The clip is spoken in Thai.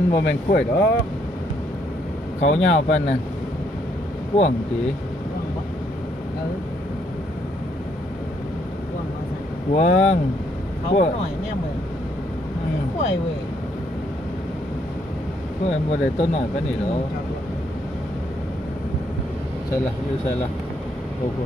มันโมเมนต์กล้วยดอกเขายาวปานนั้นกว้างตี ว่างบ่ว่างเอาใส่ กว้าง เขาหน่อยเนี่ยเหมือนกล้วยเว้ย กล้วยโมได้ต้นหน่อยปานนี้หรอใช่ละอยู่ใช่ละโอ้โห